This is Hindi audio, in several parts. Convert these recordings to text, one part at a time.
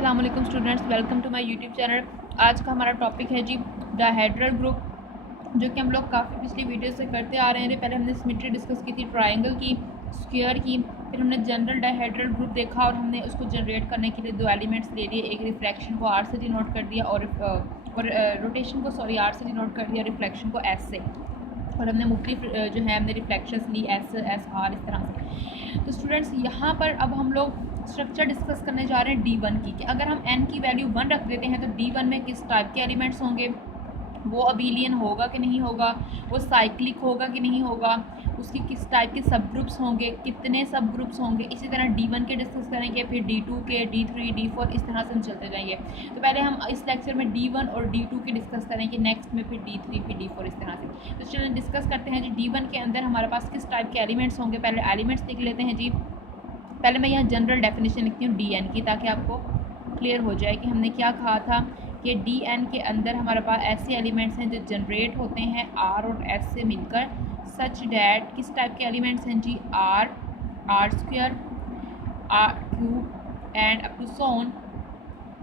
अस्सलाम वालेकुम students, welcome to my YouTube channel. आज का हमारा टॉपिक है जी डायहेड्रल ग्रुप, जो कि हम लोग काफ़ी पिछली वीडियो से करते आ रहे हैं। पहले हमने सिमेट्री डिस्कस की थी, ट्रायंगल की, स्क्वायर की, फिर हमने जनरल डायहेड्रल ग्रुप देखा और हमने उसको जनरेट करने के लिए दो एलिमेंट्स ले लिए। एक रिफ्लेक्शन को आर से डिनोट कर दिया और रोटेशन को आर से डिनोट कर दिया, रिफ्लेक्शन को एस से। और हमने मुख्तलिफ जो है हमने रिफ्लेक्शंस ली एस आर इस तरह से। तो स्टूडेंट्स यहाँ पर अब हम लोग स्ट्रक्चर डिस्कस करने जा रहे हैं D1 की, कि अगर हम n की वैल्यू 1 रख देते हैं तो D1 में किस टाइप के एलिमेंट्स होंगे, वो अबेलियन होगा कि नहीं होगा, वो साइक्लिक होगा कि नहीं होगा, उसकी किस टाइप के सब ग्रुप्स होंगे, कितने सब ग्रुप्स होंगे। इसी तरह D1 के डिस्कस करेंगे, फिर D2 के, D3, D4, इस तरह से हम चलते जाएंगे। तो पहले हम इस लेक्चर में D1 और D2 के डिस्कस करेंगे, नेक्स्ट में फिर D3, फिर D4, इस तरह से। तो चलिए डिस्कस करते हैं जी D1 के अंदर हमारे पास किस टाइप के एलिमेंट्स होंगे। पहले एलिमेंट्स लिख लेते हैं जी। पहले मैं यहाँ जनरल डेफिनेशन लिखती हूँ DN की, ताकि आपको क्लियर हो जाए कि हमने क्या कहा था कि DN के अंदर हमारे पास ऐसे एलिमेंट्स हैं जो जनरेट होते हैं R और S से मिलकर, सच डैट किस टाइप के एलिमेंट्स हैं जी, R square, R cube and up to so on,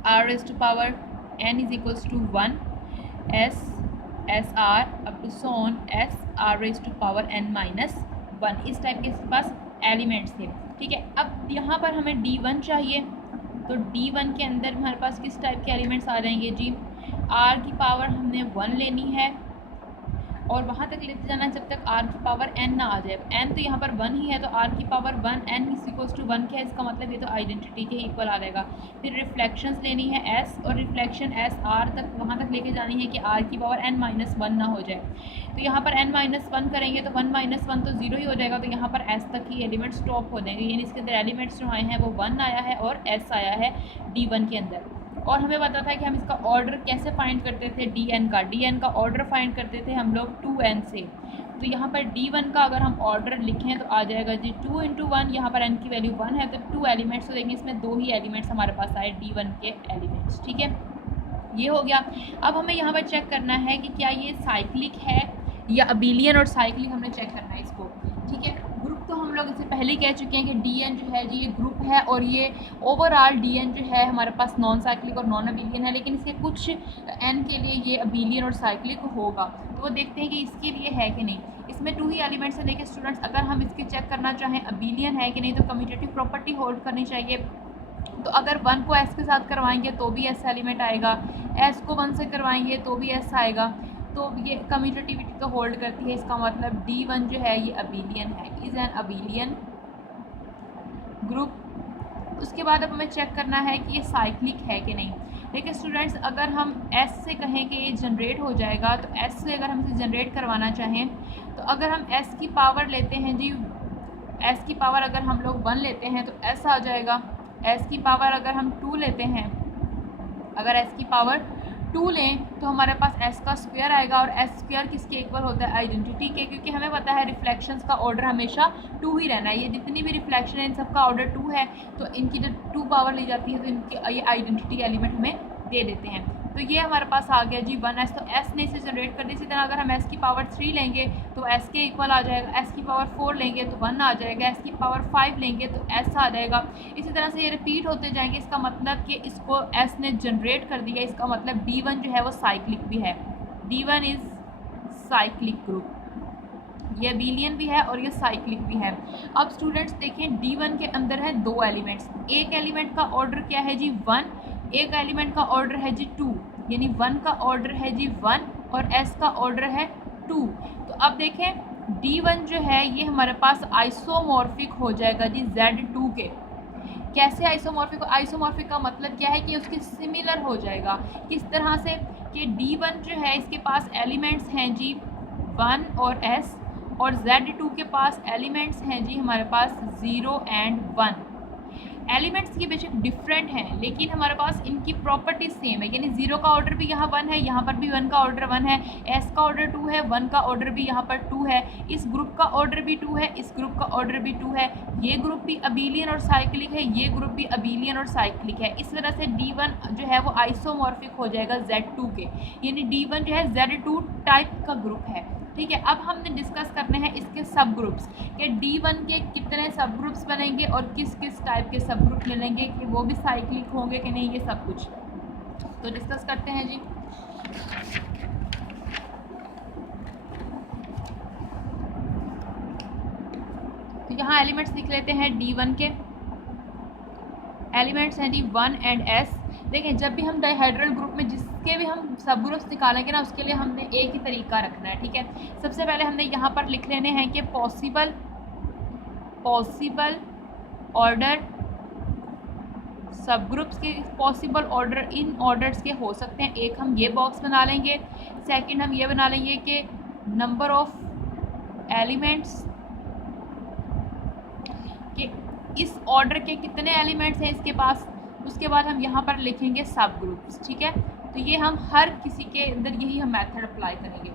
R raised to power n is equals to 1, S R up to so on S R raised to power n minus 1। इस टाइप के इसके पास एलिमेंट्स थे, ठीक है। अब यहाँ पर हमें D1 चाहिए, तो D1 के अंदर हमारे पास किस टाइप के एलिमेंट्स आ जाएंगे जी, R की पावर हमने 1 लेनी है और वहाँ तक लेते जाना जब तक R की पावर n ना आ जाए। n तो यहाँ पर 1 ही है, तो R की power 1 n is equals to 1 क्या है, इसका मतलब ये तो आइडेंटिटी के इक्वल आ जाएगा। फिर रिफ्लेक्शंस लेनी है S, और रिफ्लेक्शन S R तक वहाँ तक लेके जानी है कि R की पावर n माइनस 1 ना हो जाए। तो यहाँ पर n माइनस 1 करेंगे तो 1 माइनस 1 तो 0 ही हो जाएगा, तो यहाँ पर S तक ही एलिमेंट स्टॉप हो जाएंगे। यानी इसके अंदर एलिमेंट्स जो आए हैं वो 1 आया है और S आया है D1 के अंदर। और हमें पता था कि हम इसका ऑर्डर कैसे फाइंड करते थे, DN का ऑर्डर फाइंड करते थे हम लोग 2n से। तो यहाँ पर D1 का अगर हम ऑर्डर लिखें तो आ जाएगा जी 2 × 1, यहाँ पर n की वैल्यू 1 है तो 2 एलिमेंट्स, तो देखेंगे इसमें 2 ही एलिमेंट्स हमारे पास आए D1 के एलिमेंट्स, ठीक है। ये हो गया। अब हमें यहाँ पर चेक करना है कि क्या ये साइक्लिक है या अबेलियन, और साइक्लिक हमने चेक करना है इसको, ठीक है। ग्रुप तो हम लोग इससे पहले कह चुके हैं कि DN जो है जी ये ग्रुप है, और ये ओवरऑल DN जो है हमारे पास नॉन साइक्लिक और नॉन अबेलियन है, लेकिन इसके कुछ n के लिए ये अबेलियन और साइक्लिक होगा। तो वो देखते हैं कि इसके लिए है कि नहीं। इसमें 2 ही एलिमेंट्स हैं। देखिए स्टूडेंट्स, अगर हम इसके चेक करना चाहें अबेलियन है कि नहीं, तो कम्यूटेटिव प्रॉपर्टी होल्ड करनी चाहिए। तो अगर 1 को S के साथ करवाएंगे तो भी S एलिमेंट आएगा, S को 1 से करवाएंगे तो भी S आएगा, तो ये कम्यूटेटिविटी तो होल्ड करती है। इसका मतलब D1 जो है ये अबेलियन है, इज एन अबेलियन ग्रुप। उसके बाद अब हमें चेक करना है कि ये साइक्लिक है कि नहीं। देखिए स्टूडेंट्स, अगर हम S से कहें कि ये जनरेट हो जाएगा, तो S से अगर हम इसे जनरेट करवाना चाहें तो अगर हम S की पावर लेते हैं जी, S की पावर अगर हम लोग 1 लेते हैं तो S आ जाएगा। S की पावर अगर हम 2 लेते हैं, अगर S की पावर 2 लें तो हमारे पास S का स्क्वायर आएगा, और S स्क्वायर किसके इक्वल होता है, आइडेंटिटी के, क्योंकि हमें पता है रिफ्लेक्शंस का ऑर्डर हमेशा 2 ही रहना है। ये जितनी भी रिफ्लेक्शन है इन सब का ऑर्डर 2 है, तो इनकी जब 2 पावर ली जाती है तो इनके ये आइडेंटिटी एलिमेंट हमें दे देते हैं। तो ये हमारे पास आ गया जी 1S, तो S ने इसे जनरेट कर दिया। इसी तरह अगर हम S की पावर 3 लेंगे तो S के इक्वल आ जाएगा, S की पावर 4 लेंगे तो 1 आ जाएगा, S की पावर 5 लेंगे तो S आ जाएगा। इसी तरह से ये रिपीट होते जाएंगे। इसका मतलब कि इसको S ने जनरेट कर दिया, इसका मतलब D1 जो है वो साइक्लिक भी है। D1 इज़ साइक्लिक ग्रुप, ये अबेलियन भी है और ये साइक्लिक भी है। अब स्टूडेंट्स देखें, D1 के अंदर है 2 एलिमेंट्स। एक एलिमेंट का ऑर्डर क्या है जी 1, एक एलिमेंट का ऑर्डर है जी 2, यानी 1 का ऑर्डर है जी 1 और S का ऑर्डर है 2। तो अब देखें D1 जो है ये हमारे पास आइसोमॉर्फिक हो जाएगा जी Z2 के। कैसे आइसोमॉर्फिक? आइसोमॉर्फिक का मतलब क्या है कि उसके सिमिलर हो जाएगा। किस तरह से कि D1 जो है इसके पास एलिमेंट्स हैं जी 1 और S, और Z2 के पास एलिमेंट्स हैं जी हमारे पास 0 एंड 1। एलिमेंट्स की बेशक डिफरेंट हैं, लेकिन हमारे पास इनकी प्रॉपर्टी सेम है। यानी 0 का ऑर्डर भी यहाँ 1 है, यहाँ पर भी 1 का ऑर्डर 1 है, S का ऑर्डर 2 है, 1 का ऑर्डर भी यहाँ पर 2 है, इस ग्रुप का ऑर्डर भी 2 है, इस ग्रुप का ऑर्डर भी 2 है। ये ग्रुप भी अबेलियन और साइक्लिक है, ये ग्रुप भी अबेलियन और साइक्लिक है। इस वजह से D1 जो है वो आइसोमॉर्फिक हो जाएगा Z2 के, यानी D1 जो है Z2 टाइप का ग्रुप है। ठीक है। अब हमने डिस्कस करने हैं इसके सब ग्रुप्स कि D1 के कितने सब ग्रुप्स बनेंगे और किस किस टाइप के सब ग्रुप मिलेंगे, कि वो भी साइक्लिक होंगे कि नहीं, ये सब कुछ तो डिस्कस करते हैं जी। तो यहाँ एलिमेंट्स लिख लेते हैं D1 के एलिमेंट्स हैं जी 1 एंड S। देखें, जब भी हम डाइहाइड्रल ग्रुप में जिसके भी हम सब ग्रुप्स निकालेंगे ना, उसके लिए हमने एक ही तरीका रखना है, ठीक है। सबसे पहले हमने यहाँ पर लिख लेने हैं कि पॉसिबल ऑर्डर सब ग्रुप्स के पॉसिबल ऑर्डर इन ऑर्डर्स के हो सकते हैं। एक हम ये बॉक्स बना लेंगे, सेकंड हम ये बना लेंगे कि नंबर ऑफ एलिमेंट्स कि इस ऑर्डर के कितने एलिमेंट्स हैं इसके पास। उसके बाद हम यहाँ पर लिखेंगे सब ग्रुप्स, ठीक है। तो ये हम हर किसी के अंदर यही हम मेथड अप्लाई करेंगे।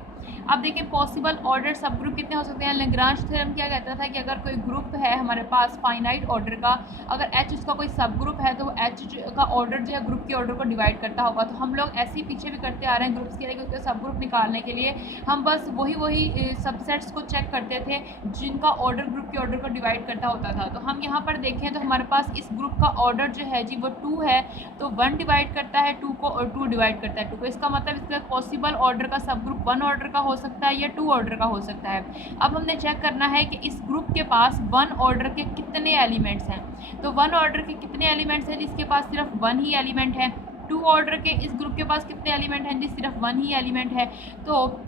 अब देखें पॉसिबल ऑर्डर सब ग्रुप कितने हो सकते हैं। लैग्रांज थ्योरम क्या कहता था कि अगर कोई ग्रुप है हमारे पास फाइनाइट ऑर्डर का, अगर H उसका कोई सब ग्रुप है तो वो H का ऑर्डर जो है ग्रुप के ऑर्डर को डिवाइड करता होगा। तो हम लोग ऐसे ही पीछे भी करते आ रहे हैं ग्रुप्स के लिए, उसके सब ग्रुप निकालने के लिए हम बस वही सबसेट्स को चेक करते थे जिनका ऑर्डर ग्रुप के ऑर्डर को डिवाइड करता होता था। तो हम यहाँ पर देखें तो हमारे पास इस ग्रुप का ऑर्डर जो है जी वो 2 है, तो 1 डिवाइड करता है 2 को और 2 डिवाइड करता है 2 को। इसका मतलब इसके पॉसिबल ऑर्डर का सब ग्रुप 1 ऑर्डर का हो सकता है या 2 ऑर्डर का हो सकता है। अब हमने चेक करना है कि इस ग्रुप के पास 1 ऑर्डर के कितने एलिमेंट्स हैं। तो 1 ऑर्डर के कितने एलिमेंट्स हैं जिसके पास सिर्फ 1 ही एलिमेंट है। 2 ऑर्डर के इस ग्रुप के पास कितने एलिमेंट हैं जी, सिर्फ 1 ही एलिमेंट है। तो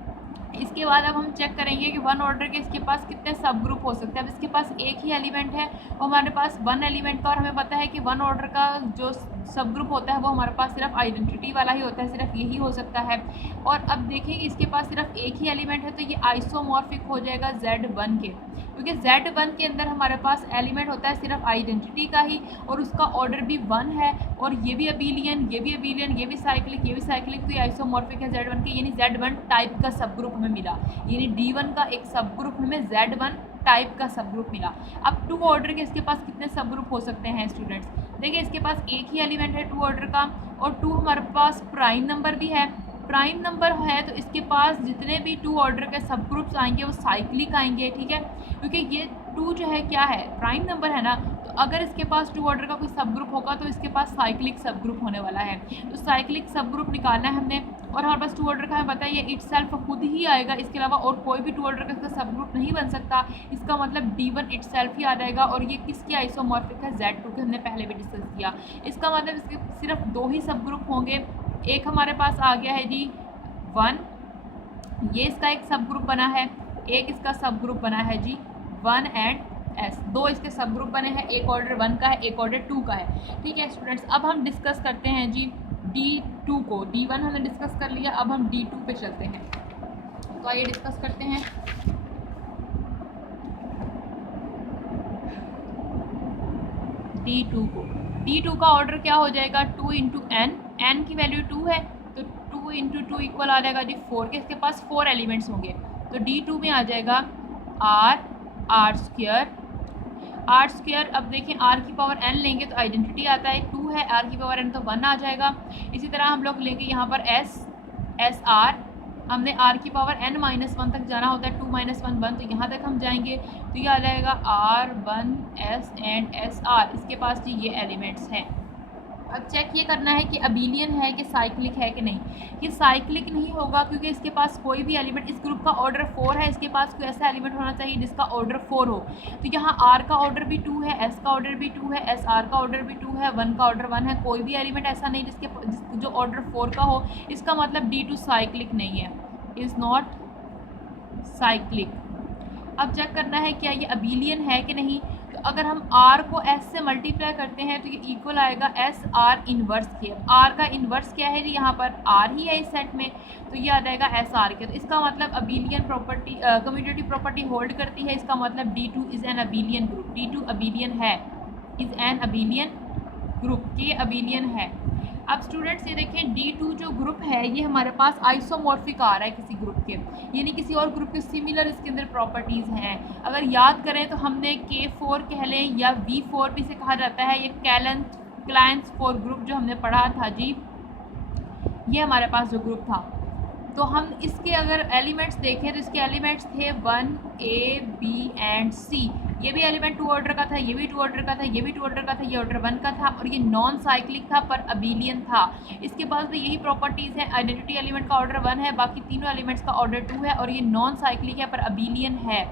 इसके बाद अब हम चेक करेंगे कि 1 ऑर्डर के इसके पास कितने सब ग्रुप हो सकते हैं। अब इसके पास एक ही एलिमेंट है और हमारे पास 1 एलिमेंट का, और हमें पता है कि 1 ऑर्डर का जो सब ग्रुप होता है वो हमारे पास सिर्फ आइडेंटिटी वाला ही होता है, सिर्फ यही हो सकता है। और अब देखेंगे इसके पास सिर्फ एक ही एलिमेंट है, तो ये आइसोमॉर्फिक हो जाएगा Z1 के, क्योंकि Z1 के अंदर हमारे पास एलिमेंट होता है सिर्फ आइडेंटिटी का ही और उसका ऑर्डर भी 1 है, और ये भी अबीलियन, ये भी अबीलियन, ये भी साइक्लिक, ये भी साइक्लिक, तो ये आइसोमॉर्फिक है Z1 के। यानी Z1 टाइप का सब ग्रुप हमें मिला, यानी D1 का एक सब ग्रुप हमें Z1 टाइप का सब ग्रुप मिला। अब 2 ऑर्डर के इसके पास कितने सब ग्रुप हो सकते हैं स्टूडेंट्स। देखिए इसके पास एक ही एलिमेंट है 2 ऑर्डर का, और 2 हमारे पास प्राइम नंबर भी है। प्राइम नंबर है तो इसके पास जितने भी 2 ऑर्डर के सब ग्रुप्स आएंगे वो साइक्लिक आएंगे, ठीक है, क्योंकि ये 2 जो है क्या है, प्राइम नंबर है ना। तो अगर इसके पास 2 ऑर्डर का कोई सब ग्रुप होगा तो इसके पास साइक्लिक सब ग्रुप होने वाला है। तो साइक्लिक सब ग्रुप निकालना है हमने, और हमारे पास 2 ऑर्डर का हमें पता है ये इटसेल्फ खुद ही आएगा, इसके अलावा और कोई भी 2 ऑर्डर का सब ग्रुप नहीं बन सकता। इसका मतलब D1 इटसेल्फ ही आ जाएगा, और ये किसकी आइसोमॉर्फिक है, Z2 के, हमने पहले भी डिस्कस किया। इसका मतलब इसके सिर्फ 2 ही सब ग्रुप होंगे। एक हमारे पास आ गया है जी 1, ये इसका एक सब ग्रुप बना है, एक इसका सब ग्रुप बना है जी 1 एंड S। 2 इसके सब ग्रुप बने हैं, एक ऑर्डर 1 का है, एक ऑर्डर 2 का है, ठीक है स्टूडेंट्स। अब हम डिस्कस करते हैं जी D2 को। D1 हमने डिस्कस कर लिया, अब हम D2 पे चलते हैं। तो आइए डिस्कस करते हैं। D2 को, D2 का ऑर्डर क्या हो जाएगा, 2 इंटू n, n की वैल्यू 2 है तो 2 इंटू 2 इक्वल आ जाएगा जी 4 के। इसके पास 4 एलिमेंट्स होंगे, तो D2 में आ जाएगा r स्क्वायर। अब देखें r की पावर n लेंगे तो आइडेंटिटी आता है 2 है, r की पावर n तो 1 आ जाएगा। इसी तरह हम लोग लेंगे यहाँ पर s r, हमने r की पावर n -1 तक जाना होता है, 2 - 1 1, तो यहाँ तक हम जाएंगे तो ये आ जाएगा r1 s एंड sr। इसके पास जी ये एलिमेंट्स हैं। अब चेक ये करना है कि अबीलियन है कि साइक्लिक है कि नहीं। ये साइक्लिक नहीं होगा क्योंकि इसके पास कोई भी एलिमेंट, इस ग्रुप का ऑर्डर 4 है, इसके पास कोई ऐसा एलिमेंट होना चाहिए जिसका ऑर्डर 4 हो। तो यहाँ R का ऑर्डर भी 2 है, S का ऑर्डर भी 2 है, SR का ऑर्डर भी 2 है, 1 का ऑर्डर 1 है। कोई भी एलिमेंट ऐसा नहीं जो ऑर्डर 4 का हो। इसका मतलब D2 साइक्लिक नहीं है, इज़ नॉट साइक्लिक। अब चेक करना है क्या ये अबीलियन है कि नहीं। तो अगर हम R को S से मल्टीप्लाई करते हैं तो ये इक्वल आएगा SR इन्वर्स के। अब R का इन्वर्स क्या है, यहाँ पर R ही है इस सेट में, तो ये आ जाएगा SR के। तो इसका मतलब abelian property, commutative property hold करती है। इसका मतलब D2 is an abelian group, D2 abelian है, इज़ एन अबीलियन ग्रुप, ये अबीलियन है। अब स्टूडेंट्स ये देखें D2 जो ग्रुप है ये हमारे पास आइसोमॉर्फिक आ रहा है किसी ग्रुप के, यानी किसी और ग्रुप के सिमिलर इसके अंदर प्रॉपर्टीज़ हैं। अगर याद करें तो हमने K4 कह लें या V4 भी से कहा जाता है, ये क्लाइंस 4 ग्रुप जो हमने पढ़ा था जी, ये हमारे पास जो ग्रुप था तो हम इसके अगर एलिमेंट्स देखें तो इसके एलिमेंट्स थे 1 A B एंड C। ये भी एलिमेंट 2 ऑर्डर का था, ये भी 2 ऑर्डर का था, ये भी 2 ऑर्डर का था, ये ऑर्डर 1 का था और ये नॉन साइक्लिक था पर अबीलियन था। इसके पास भी यही प्रॉपर्टीज़ हैं। आइडेंटिटी एलिमेंट का ऑर्डर 1 है, बाकी तीनों एलिमेंट्स का ऑर्डर 2 है और ये नॉन साइक्लिक है पर अबीलियन है।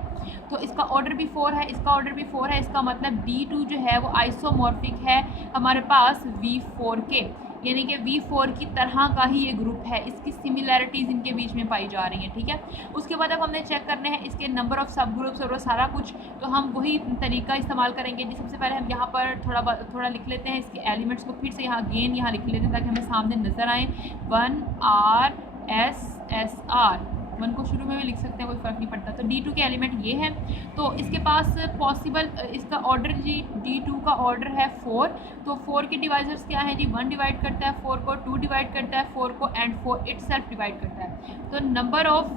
तो इसका ऑर्डर भी 4 है, इसका ऑर्डर भी 4 है। इसका मतलब D2 जो है वो आइसोमॉर्फिक है हमारे पास V4 के, यानी कि V4 की तरह का ही ये ग्रुप है। इसकी सिमिलैरिटीज़ इनके बीच में पाई जा रही हैं, ठीक है। उसके बाद अब हमने चेक करने हैं इसके नंबर ऑफ़ सब ग्रुप्स और वो सारा कुछ, तो हम वही तरीका इस्तेमाल करेंगे जी। सबसे पहले हम यहाँ पर थोड़ा लिख लेते हैं इसके एलिमेंट्स को, फिर से यहाँ अगेन यहाँ लिख लेते हैं ताकि हमें सामने नज़र आए। 1 R S S R 1 को शुरू में भी लिख सकते हैं, कोई फ़र्क नहीं पड़ता। तो D2 के एलिमेंट ये हैं। तो इसके पास पॉसिबल इसका ऑर्डर जी D2 का ऑर्डर है 4। तो 4 के डिवाइजर्स क्या हैं जी? 1 डिवाइड करता है 4 को, 2 डिवाइड करता है 4 को एंड 4 इटसेल्फ डिवाइड करता है। तो नंबर ऑफ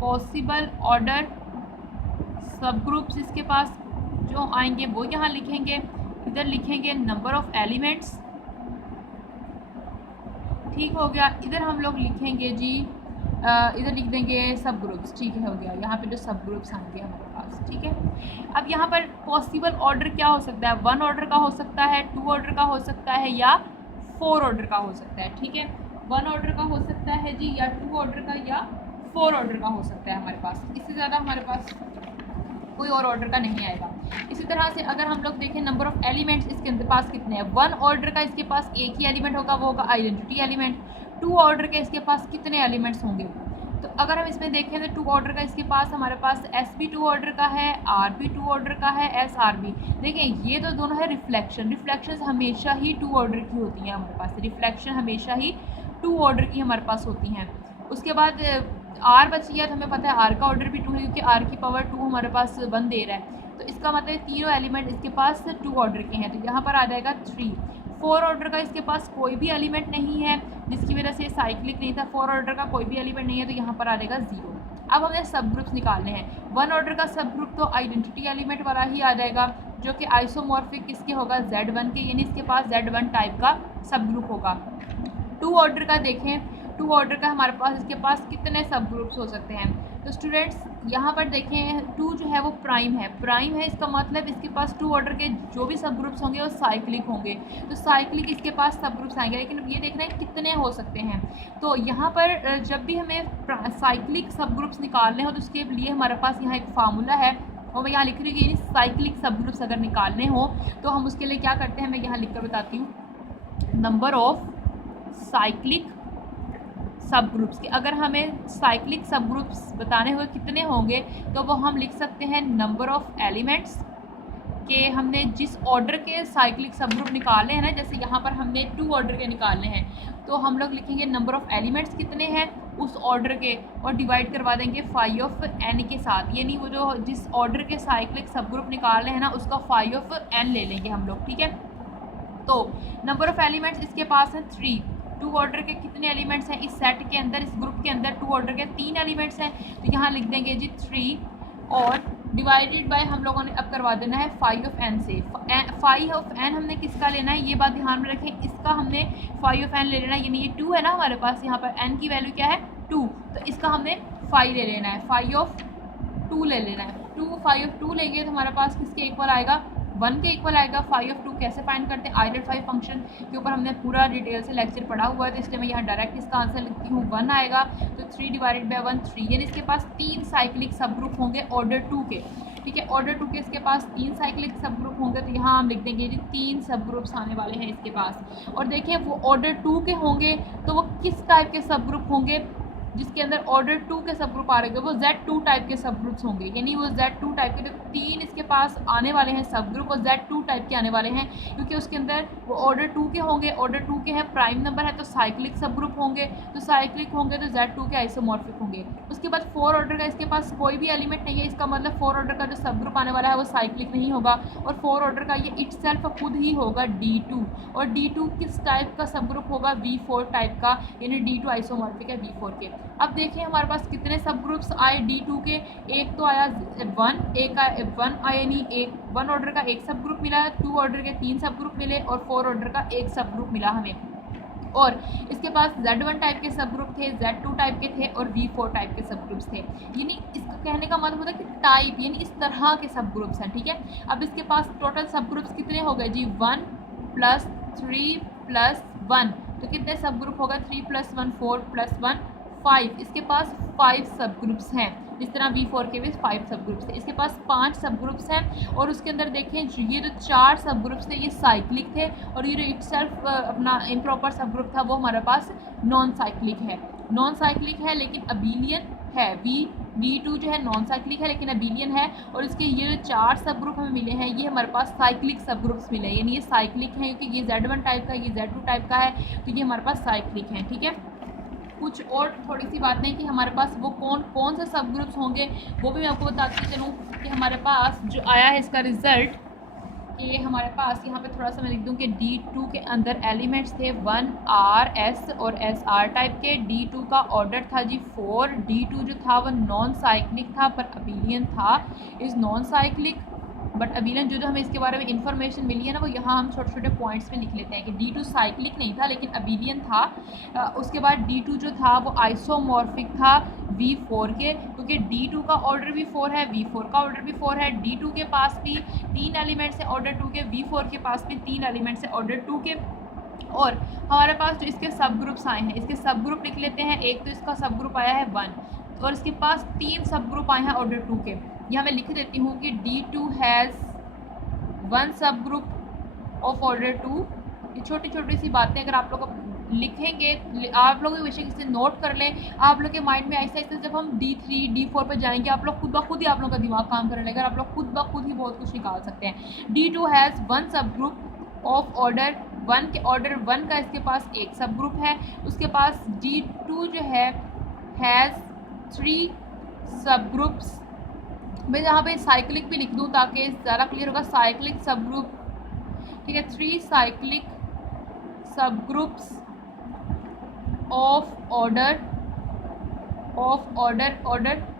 पॉसिबल ऑर्डर सब ग्रुप्स इसके पास जो आएंगे वो यहाँ लिखेंगे। इधर लिखेंगे नंबर ऑफ एलिमेंट्स, ठीक हो गया। इधर हम लोग लिखेंगे जी इधर लिख देंगे सब ग्रुप्स, ठीक है, हो गया। यहाँ पे जो सब ग्रुप्स आएंगे हमारे पास, ठीक है। अब यहाँ पर पॉसिबल ऑर्डर क्या हो सकता है? 1 ऑर्डर का हो सकता है, 2 ऑर्डर का हो सकता है या 4 ऑर्डर का हो सकता है, ठीक है। 1 ऑर्डर का हो सकता है जी, या 2 ऑर्डर का या 4 ऑर्डर का हो सकता है हमारे पास। इससे ज़्यादा हमारे पास कोई और ऑर्डर का नहीं आएगा। इसी तरह से अगर हम लोग देखें नंबर ऑफ़ एलिमेंट्स इसके पास कितने हैं, 1 ऑर्डर का इसके पास एक ही एलिमेंट होगा, वो होगा आइडेंटिटी एलिमेंट। 2 ऑर्डर के इसके पास कितने एलिमेंट्स होंगे? तो अगर हम इसमें देखें तो 2 ऑर्डर का इसके पास हमारे पास S भी 2 ऑर्डर का है, R भी 2 ऑर्डर का है, S R भी। देखें ये तो दोनों है रिफ्लेक्शन हमेशा ही 2 ऑर्डर की होती हैं हमारे पास, रिफ्लेक्शन हमेशा ही 2 ऑर्डर की हमारे पास होती हैं। उसके बाद R बच गया तो हमें पता है R का ऑर्डर भी 2 है क्योंकि R की पावर 2 हमारे पास 1 दे रहा है। तो इसका मतलब तीनों एलिमेंट इसके पास 2 ऑर्डर के हैं, तो यहाँ पर आ जाएगा 3। 4 ऑर्डर का इसके पास कोई भी एलिमेंट नहीं है जिसकी वजह से साइक्लिक नहीं था। 4 ऑर्डर का कोई भी एलिमेंट नहीं है तो यहाँ पर आ जाएगा 0। अब हमें सब ग्रुप्स निकालने हैं। 1 ऑर्डर का सब ग्रुप तो आइडेंटिटी एलिमेंट वाला ही आ जाएगा जो कि आइसोमॉर्फिक किसके होगा? Z1 के, यानी इसके पास Z1 टाइप का सब ग्रुप होगा। 2 ऑर्डर का देखें, 2 ऑर्डर का हमारे पास इसके पास कितने सब ग्रुप्स हो सकते हैं? तो स्टूडेंट्स यहाँ पर देखें 2 जो है वो प्राइम है, इसका मतलब इसके पास 2 ऑर्डर के जो भी सब ग्रुप्स होंगे वो साइक्लिक होंगे। तो साइक्लिक इसके पास सब ग्रुप्स आएंगे, लेकिन ये देख रहे हैं कितने हो सकते हैं। तो यहाँ पर जब भी हमें साइक्लिक सब ग्रुप्स निकालने हो तो उसके लिए हमारे पास यहाँ एक फार्मूला है और मैं यहाँ लिख रही हूँ कि साइक्लिक सब ग्रुप्स अगर निकालने हो तो हम उसके लिए क्या करते हैं, मैं यहाँ लिख कर बताती हूँ। नंबर ऑफ साइक्लिक सब ग्रुप्स के, अगर हमें साइक्लिक सब ग्रुप्स बताने हुए कितने होंगे तो वो हम लिख सकते हैं नंबर ऑफ़ एलिमेंट्स के। हमने जिस ऑर्डर के साइक्लिक सब ग्रुप निकाले हैं ना, जैसे यहाँ पर हमने 2 ऑर्डर के निकालने हैं तो हम लोग लिखेंगे नंबर ऑफ़ एलिमेंट्स कितने हैं उस ऑर्डर के और डिवाइड करवा देंगे फाई ऑफ n के साथ, यानी वो जो जिस ऑर्डर के साइक्लिक सब ग्रुप निकालने हैं ना उसका फाई ऑफ n ले लेंगे हम लोग, ठीक है। तो नंबर ऑफ़ एलिमेंट्स इसके पास हैं 3। 2 ऑर्डर के कितने एलिमेंट्स हैं इस सेट के अंदर, इस ग्रुप के अंदर 2 ऑर्डर के 3 एलिमेंट्स हैं, तो यहाँ लिख देंगे जी 3 और डिवाइडेड बाय हम लोगों ने अब करवा देना है फाई ऑफ n से। फाई ऑफ n हमने किसका लेना है ये बात ध्यान में रखें, इसका हमने फाई ऑफ n ले लेना है, यानी ये 2 है ना हमारे पास, यहाँ पर n की वैल्यू क्या है 2, तो इसका हमने फाई ले लेना है, फाई ऑफ 2 ले लेना है। 2 फाई ऑफ 2 लेंगे तो हमारे पास किसके इक्वल आएगा? 1 के इक्वल आएगा। फाई ऑफ 2 कैसे फाइंड करते हैं? आइडेंटिफाई फंक्शन के ऊपर हमने पूरा डिटेल से लेक्चर पढ़ा हुआ है, तो इसलिए मैं यहाँ डायरेक्ट इसका आंसर लिखती हूँ 1 आएगा। तो 3 डिवाइडेड बाय 1 3, यानी इसके पास 3 साइक्लिक सब ग्रुप होंगे ऑर्डर 2 के, ठीक है। ऑर्डर 2 के इसके पास 3 साइक्लिक सब ग्रुप होंगे, तो यहाँ हम लिख देंगे जी 3 सब ग्रुप्स आने वाले हैं इसके पास। और देखिए वो ऑर्डर 2 के होंगे तो वो किस टाइप के सब ग्रुप होंगे? जिसके अंदर ऑर्डर 2 के सब ग्रुप आ रहे हैं वो Z2 टाइप के सब ग्रुप्स होंगे, यानी वो Z2 टाइप के, तो 3 इसके पास आने वाले हैं सब ग्रुप और Z2 टाइप के आने वाले हैं क्योंकि उसके अंदर वो ऑर्डर 2 के होंगे। ऑर्डर 2 के हैं, प्राइम नंबर है तो साइक्लिक सब ग्रुप होंगे, तो साइक्लिक होंगे तो Z2 के आइसोमॉर्फिक होंगे। उसके बाद 4 ऑर्डर का इसके पास कोई भी एलिमेंट नहीं है, इसका मतलब 4 ऑर्डर का जो सब ग्रुप आने वाला है वो साइक्लिक नहीं होगा और 4 ऑर्डर का ये इटसेल्फ खुद ही होगा D2, और D2 किस टाइप का सब ग्रुप होगा? V4 टाइप का, यानी D2 आइसोमॉर्फिक है V4 के। अब देखिए हमारे पास कितने सब ग्रुप्स आए D2 के, एक तो आया 1, एक आया 1 आया, यानी 1 ऑर्डर का एक सब ग्रुप मिला, 2 ऑर्डर के 3 सब ग्रुप मिले और 4 ऑर्डर का एक सब ग्रुप मिला हमें। और इसके पास Z1 टाइप के सब ग्रुप थे, Z2 टाइप के थे और V4 टाइप के सब ग्रुप्स थे। यानी इसका कहने का मतलब होता है कि टाइप यानी इस तरह के सब ग्रुप्स हैं, ठीक है। अब इसके पास टोटल सब ग्रुप्स कितने हो गए जी, 1 + 3 + 1, तो कितने सब ग्रुप होगा, 3 + 1 4 + 1 5। इसके पास 5 सब ग्रुप्स हैं, इस तरह V4 के भी 5 सब ग्रुप्स थे। इसके पास 5 सब ग्रुप्स हैं और उसके अंदर देखें ये जो 4 सब ग्रुप्स थे ये साइक्लिक थे और ये जो इटसेल्फ अपना इम्प्रॉपर सब ग्रुप था वो हमारे पास नॉन साइक्लिक है। नॉन साइक्लिक है लेकिन अबीलियन है। V2 जो है नॉन साइक्लिक है लेकिन अबीलियन है। और इसके ये जो 4 सब ग्रुप हमें मिले हैं ये हमारे पास साइक्लिक सब ग्रुप्स मिले हैं, यानी ये साइक्लिक हैं क्योंकि ये Z1 टाइप का, ये Z2 टाइप का है, तो ये हमारे पास साइक्लिक हैं, ठीक है। कुछ और थोड़ी सी बातें कि हमारे पास वो कौन कौन से सब ग्रुप्स होंगे वो भी मैं आपको बताती चलूँ कि हमारे पास जो आया है इसका रिज़ल्ट कि हमारे पास यहाँ पे थोड़ा सा मैं लिख दूँ कि D2 के अंदर एलिमेंट्स थे 1R S और SR टाइप के। D2 का ऑर्डर था जी 4। D2 जो था वो नॉन साइक्लिक था पर अबीलियन था, इज़ नॉन साइक्लिक बट अबीलियन। जो हमें इसके बारे में इंफॉर्मेशन मिली है ना वो यहाँ हम छोटे छोटे पॉइंट्स में लिख लेते हैं कि D2 साइक्लिक नहीं था लेकिन अबीलियन था। उसके बाद D2 जो था वो आइसोमॉर्फिक था V4 के, क्योंकि D2 का ऑर्डर भी 4 है, V4 का ऑर्डर भी 4 है। D2 के पास भी 3 एलिमेंट्स है ऑर्डर 2 के, V4 के पास भी 3 एलिमेंट्स है ऑर्डर 2 के। और हमारे पास जो इसके सब ग्रुप्स आए हैं, इसके सब ग्रुप लिख लेते हैं। एक तो इसका सब ग्रुप आया है 1 और इसके पास 3 सब ग्रुप आए हैं ऑर्डर 2 के। यहाँ मैं लिख देती हूँ कि D2 हैज़ 1 सब ग्रुप ऑफ ऑर्डर 2। ये छोटी छोटी सी बातें अगर आप लोग लिखेंगे, आप लोग विषय से नोट कर लें, आप लोग के माइंड में ऐसे ऐसे जब हम D3 D4 पर जाएंगे आप लोग खुद ब खुद ही आप लोग का दिमाग काम करने लगेगा, आप लोग खुद ब खुद ही बहुत कुछ निकाल सकते हैं। D2 हैज़ 1 सब ग्रुप ऑफ ऑर्डर 1 के ऑर्डर 1 का इसके पास एक सब ग्रुप है। उसके पास D2 जो है हैज़ 3 सब ग्रुप्स। मैं यहाँ पे साइक्लिक भी लिख दूँ ताकि ज़्यादा क्लियर होगा। साइक्लिक सब ग्रुप, ठीक है, 3 साइक्लिक सब ग्रुप्स ऑफ ऑर्डर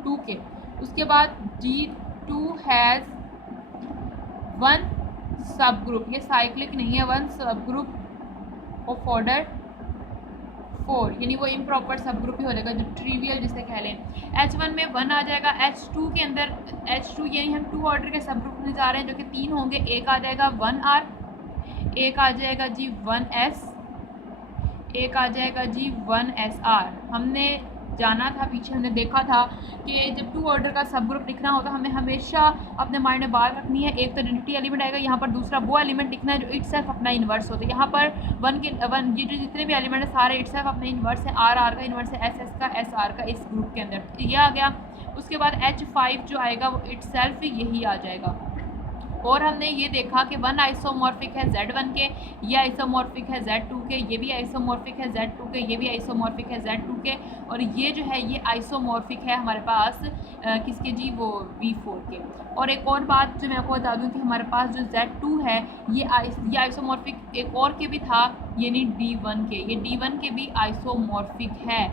2 के। उसके बाद D2 हैज़ 1 सब ग्रुप, ये साइक्लिक नहीं है, 1 सब ग्रुप ऑफ ऑर्डर 4, यानी वो इम्प्रॉपर सब ग्रुप ही हो जाएगा जो ट्रिवियल जिसे कह लें। H1 में 1 आ जाएगा। H2 के अंदर H2 यानी हम 2 ऑर्डर के सब ग्रुप में जा रहे हैं जो कि 3 होंगे। एक आ जाएगा 1R, एक आ जाएगा जी 1S, एक आ जाएगा जी 1SR। हमने जाना था, पीछे हमने देखा था कि जब 2 ऑर्डर का सब ग्रुप लिखना होता है हमें हमेशा अपने माइंड में बात रखनी है, एक तो आइडेंटिटी एलिमेंट आएगा, यहाँ पर दूसरा वो एलिमेंट लिखना है जो इटसेल्फ अपना इन्वर्स होता है। यहाँ पर 1 ये जो जितने भी एलिमेंट है सारे इटसेल्फ अपने इन्वर्स है। R का इन्वर्स है, SS का, SR का इस ग्रुप के अंदर ये आ गया। उसके बाद H5 जो आएगा वो इटसेल्फ यही आ जाएगा। और हमने ये देखा कि 1 आइसोमॉर्फिक है Z1 के, ये आइसोमॉर्फिक है Z2 के, ये भी आइसोमॉर्फिक है Z2 के, ये भी आइसोमॉर्फिक है Z2 के, और ये जो है ये आइसोमॉर्फिक है हमारे पास किसके जी, वो V4 के। और एक और बात जो मैं आपको बता दूं कि हमारे पास जो Z2 है ये आइसोमॉर्फिक एक और के भी था, यानी D1 के, ये D1 के भी आइसोमॉर्फिक है।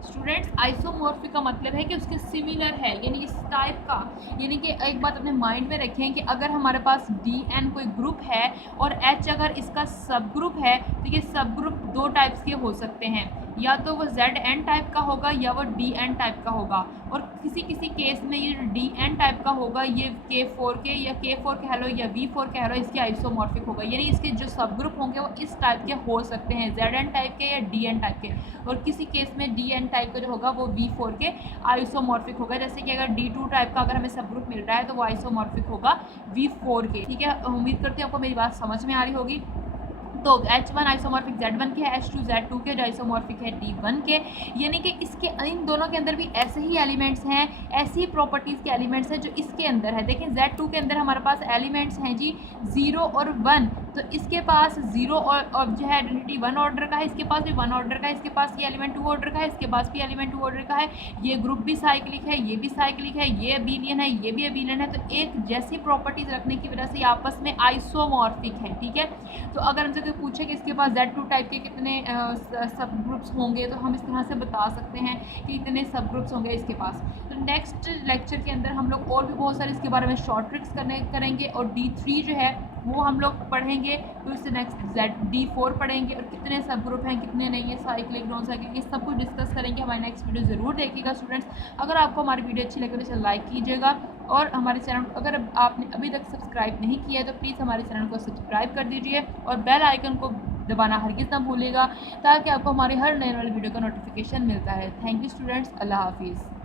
स्टूडेंट्स, आइसोमॉर्फिक का मतलब है कि उसके सिमिलर है, यानी इस टाइप का। यानी कि एक बात अपने माइंड में रखें कि अगर हमारे पास DN कोई ग्रुप है और H अगर इसका सब ग्रुप है तो ये सब ग्रुप 2 टाइप्स के हो सकते हैं, या तो वो ZN टाइप का होगा या वो DN टाइप का होगा। और किसी किसी केस में ये DN टाइप का होगा ये K4 के या K4 कह लो या V4 कह लो, इसके आइसोमॉर्फिक होगा। यानी इसके जो सब ग्रुप होंगे वो इस टाइप के हो सकते हैं, ZN टाइप के या DN टाइप के। और किसी केस में DN टाइप का जो होगा वो V4 के आइसोमॉर्फिक होगा। जैसे कि अगर D2 टाइप का अगर हमें सब ग्रुप मिल रहा है तो वो आइसोमॉर्फिक होगा V4 के। ठीक है, उम्मीद करती हूँ आपको मेरी बात समझ में आ रही होगी। तो H1 आइसोमॉर्फिक Z1 के है, H2 Z2 के, जो आइसोमॉर्फिक है D1 के। यानी कि इसके इन दोनों के अंदर भी ऐसे ही एलिमेंट्स हैं, ऐसी ही प्रॉपर्टीज़ के एलिमेंट्स हैं जो इसके अंदर है। देखें Z2 के अंदर हमारे पास एलिमेंट्स हैं जी 0 और 1, तो इसके पास 0 और जो है आइडेंटिटी 1 ऑर्डर का है, इसके पास भी 1 ऑर्डर का है, इसके पास ये एलिमेंट 2 ऑर्डर का है, इसके पास भी एलिमेंट 2 ऑर्डर का है। ये ग्रुप भी साइक्लिक है, ये भी साइक्लिक है, ये अबीलियन है, ये भी अबीलियन है। तो एक जैसी प्रॉपर्टीज़ रखने की वजह से आपस में आइसोमॉर्फिक है। ठीक है, तो अगर हमसे कोई पूछे कि इसके पास Z2 टाइप के कितने सब ग्रुप्स होंगे तो हम इस तरह से बता सकते हैं कि इतने सब ग्रुप्स होंगे इसके पास। तो नेक्स्ट लेक्चर के अंदर हम लोग और भी बहुत सारे इसके बारे में शॉर्ट ट्रिक्स करेंगे। और D3 जो है वो हम लोग पढ़ेंगे। फिर उससे नेक्स्ट D4 पढ़ेंगे और कितने सब ग्रुप हैं कितने नहीं है, साइक्लिक नॉन साइक्लिक, ये सब कुछ डिस्कस करेंगे। हमारी नेक्स्ट वीडियो ज़रूर देखिएगा स्टूडेंट्स। अगर आपको हमारी वीडियो अच्छी लगे तो इसे लाइक कीजिएगा और हमारे चैनल अगर आपने अभी तक सब्सक्राइब नहीं किया है तो प्लीज़ हमारे चैनल को सब्सक्राइब कर दीजिए और बेल आइकन को दबाना हरगिज़ ना भूलिएगा ताकि आपको हमारे हर नए वाली वीडियो का नोटिफिकेशन मिलता है। थैंक यू स्टूडेंट्स, अल्लाह हाफिज़।